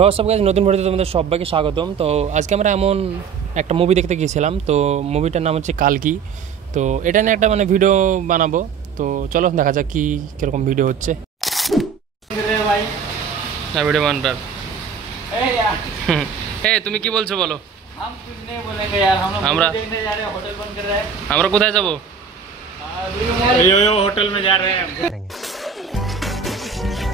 সব গাইজ নতুন ভিডিওতে তোমাদের সবাইকে স্বাগতম। তো আজকে আমরা এমন একটা মুভি দেখতে গিয়েছিলাম। তো মুভিটার নাম হচ্ছে কালকি। তো এটা নিয়ে একটা ভিডিও বানাবো। তো চলো দেখা যাক কীরকম ভিডিও হচ্ছে। না ভিডিও বানার তুমি কি বলছো বলো। আমরা কোথায় যাবো? होटल में जा रहे हैं।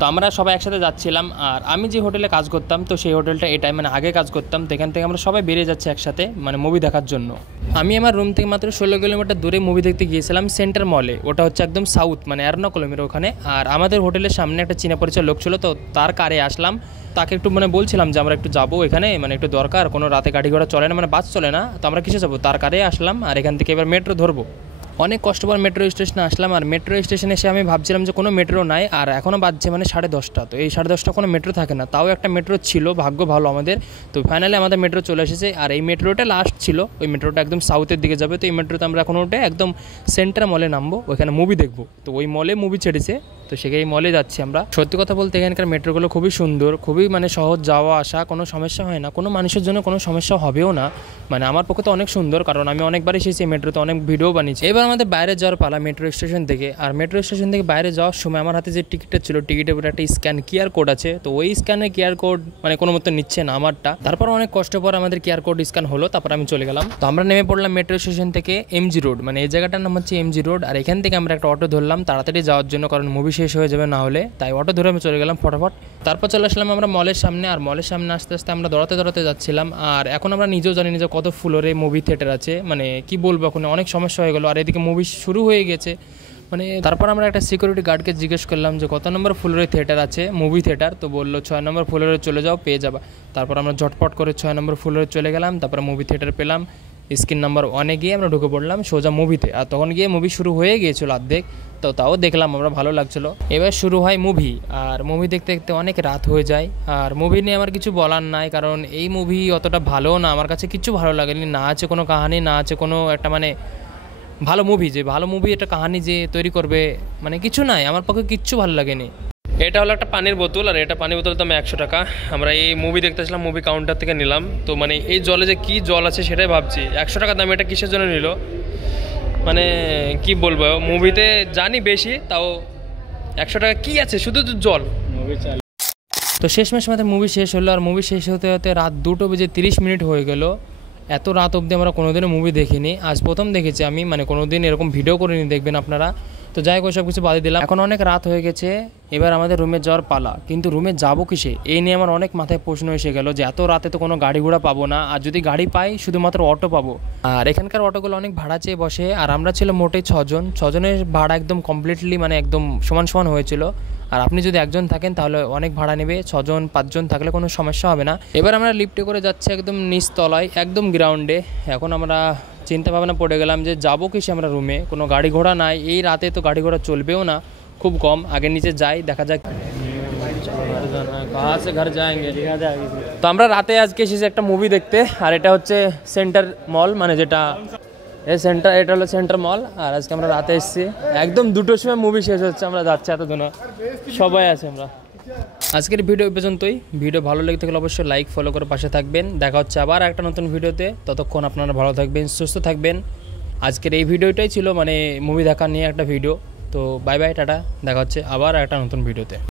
তো আমরা সবাই একসাথে যাচ্ছিলাম। আর আমি যে হোটেলে কাজ করতাম, তো সেই হোটেলটা এটাই আগে কাজ করতাম। তো এখান থেকে আমরা সবাই বেরিয়ে যাচ্ছি একসাথে মুভি দেখার জন্য। আমি আমার রুম থেকে মাত্র 16 কিলোমিটার দূরে মুভি দেখতে গিয়েছিলাম সেন্টার মলে। ওটা হচ্ছে একদম সাউথ এর্নাকুলামের ওখানে। আর আমাদের হোটেলের সামনে একটা চীনা পরিচয় লোক ছিল, তো তার কারে আসলাম। তাকে একটু বলছিলাম যে আমরা একটু যাবো এখানে, একটু দরকার, কোনো রাতে গাড়ি ঘোড়া চলে না, বাস চলে না, তো আমরা কিসে যাবো? তার কারে আসলাম আর এখান থেকে এবার মেট্রো ধরবো। অনেক কষ্ট পর মেট্রো স্টেশনে আসলাম। আর মেট্রো স্টেশনে এসে আমি ভাবছিলাম যে কোনো মেট্রো নাই, আর এখনও বাজছে 10:30। তো এই 10:30 কোনো মেট্রো থাকে না, তাও একটা মেট্রো ছিল, ভাগ্য ভালো আমাদের। তো ফাইনালি আমাদের মেট্রো চলে এসেছে। আর এই মেট্রোটা লাস্ট ছিল, ওই মেট্রোটা একদম সাউথের দিকে যাবে। তো এই মেট্রোতে আমরা এখন উঠে একদম সেন্টার মলে নামবো, ওইখানে মুভি দেখবো। তো ওই মলে মুভি ছেড়েছে, তো সেখানে মলে যাচ্ছি আমরা। সত্যি কথা বলতে এখানকার মেট্রোগুলো খুবই সুন্দর, খুবই সহজ যাওয়া আসা, কোনো সমস্যা হয় না, কোনো মানুষের জন্য কোনো সমস্যা হবেও না। আমার পক্ষে তো অনেক সুন্দর, কারণ আমি অনেকবার এসেছি মেট্রোতে, অনেক ভিডিও বানিয়েছি। এবার আমাদের বাইরে যাওয়ার পালা মেট্রো স্টেশন থেকে। আর মেট্রো স্টেশন থেকে বাইরে যাওয়ার সময় আমার হাতে যে টিকিটটা ছিল, টিকিটের উপরে একটা কিউআর কোড আছে। তো ওই স্ক্যানে কিউআর কোড কোনো মতো নিচ্ছে না আমারটা। তারপর অনেক কষ্ট পর আমাদের কিউআর কোড স্ক্যান হলো, তারপর আমি চলে গেলাম। তো আমরা নেমে পড়লাম মেট্রো স্টেশন থেকে এমজি রোড, এই জায়গাটার নাম হচ্ছে এমজি রোড। আর এখান থেকে আমরা একটা অটো ধরলাম তাড়াতাড়ি যাওয়ার জন্য, কারণ মুভি শেষ হয়ে যাবে না হলে, তাই অটো ধরে আমি চলে গেলাম ফটাফট। তারপর চলে আসলাম আমরা মলের সামনে। আর মলের সামনে আস্তে আস্তে আমরা দৌড়াতে যাচ্ছিলাম। আর এখন আমরা নিজেও জানি না যে কত ফ্লোরে মুভি থিয়েটার আছে, কি বলবো, এখন অনেক সমস্যা হয়ে গেলো। আর এদিকে মুভি শুরু হয়ে গেছে। তারপর আমরা একটা সিকিউরিটি গার্ডকে জিজ্ঞেস করলাম যে কত নম্বর ফ্লোরে থিয়েটার আছে, মুভি থিয়েটার। তো বললো 6 নম্বর ফ্লোরে চলে যাও, পেয়ে যাবা। তারপর আমরা ঝটপট করে 6 নম্বর ফ্লোরে চলে গেলাম। তারপর মুভি থিয়েটার পেলাম, স্ক্রিন নাম্বার 1-এ গিয়ে আমরা ঢুকে পড়লাম সোজা মুভিতে। আর তখন গিয়ে মুভি শুরু হয়ে গিয়েছিল অর্ধেক, তো তাও দেখলাম আমরা, ভালো লাগছিলো। এবার শুরু হয় মুভি। আর মুভি দেখতে দেখতে অনেক রাত হয়ে যায়। আর মুভি নিয়ে আমার কিছু বলার নাই, কারণ এই মুভি অতটা ভালো না, আমার কাছে কিছু ভালো লাগেনি। না আছে কোনো কাহানি, না আছে কোনো একটা ভালো মুভি, যে ভালো মুভি একটা কাহানি যে তৈরি করবে, কিছু নাই, আমার পক্ষে কিচ্ছু ভালো লাগেনি। এটা হলো একটা পানির বোতল, আর এটা পানির বোতলের দাম 100 টাকা। আমরা এই মুভি দেখতেছিলাম, মুভি কাউন্টার থেকে নিলাম। তো এই জলে যে কি জল আছে সেটাই ভাবছি, 100 টাকা দাম, এটা কিসের জন্য নিল? কি বলবো, মুভিতে জানি বেশি, তাও 100 টাকা কি আছে, শুধু তো জল। তো শেষমেশ আমাদের মুভি শেষ হলো। আর মুভি শেষ হতে হতে রাত 2:30 হয়ে গেল। এত রাত অবধি আমরা কোনোদিনও মুভি দেখিনি, আজ প্রথম দেখেছি আমি, কোনোদিন এরকম ভিডিও করিনি, দেখবেন আপনারা। তো যাই হোক, সব কিছু বাদে দিলাম, এখন অনেক রাত হয়ে গেছে। এবার আমাদের রুমে যাওয়ার পালা। কিন্তু রুমে যাবো কিসে, এই নিয়ে আমার অনেক মাথায় প্রশ্ন এসে গেল যে এত রাতে তো কোনো গাড়ি ঘোড়া পাবো না, আর যদি গাড়ি পাই শুধুমাত্র অটো পাবো। আর এখানকার অটোগুলো অনেক ভাড়া চেয়ে বসে। আর আমরা ছিল মোটে 6 জন, 6 জনের ভাড়া একদম কমপ্লিটলি একদম সমান হয়েছিল। আর আপনি যদি একজন থাকেন তাহলে অনেক ভাড়া নেবে, 6 জন 5 জন থাকলে কোনো সমস্যা হবে না। এবার আমরা লিফটে করে যাচ্ছি একদম নিচতলায়, একদম গ্রাউন্ডে। এখন আমরা চিন্তা ভাবনা পড়ে গেলাম যে যাবো কিসে আমরা রুমে, কোনো গাড়ি ঘোড়া নাই, এই রাতে তো গাড়ি ঘোড়া চলবেও না, খুব কম। আগে নিচে যাই, দেখা যাক কাহা সে ঘর যাएंगे। তো আমরা রাতে আজকে এসেছি একটা মুভি দেখতে। আর এটা হচ্ছে সেন্টার মল, যেটা এটা হলো সেন্টার মল। আর আজকে আমরা রাতে এসেছি, একদম 2টোর সময় মুভি শেষ হচ্ছে, আমরা যাচ্ছি এতদিন সবাই আছে আমরা। আজকের ভিডিও পর্যন্তই। ভিডিও ভালো লেগে থাকলে অবশ্যই লাইক ফলো করে পাশে থাকবেন। দেখা হচ্ছে আবার একটা নতুন ভিডিওতে, ততক্ষণ আপনারা ভালো থাকবেন, সুস্থ থাকবেন। আজকের এই ভিডিওটাই ছিল মুভি দেখা নিয়ে একটা ভিডিও। তো বাই বাই, টাটা, দেখা হচ্ছে আবার একটা নতুন ভিডিওতে।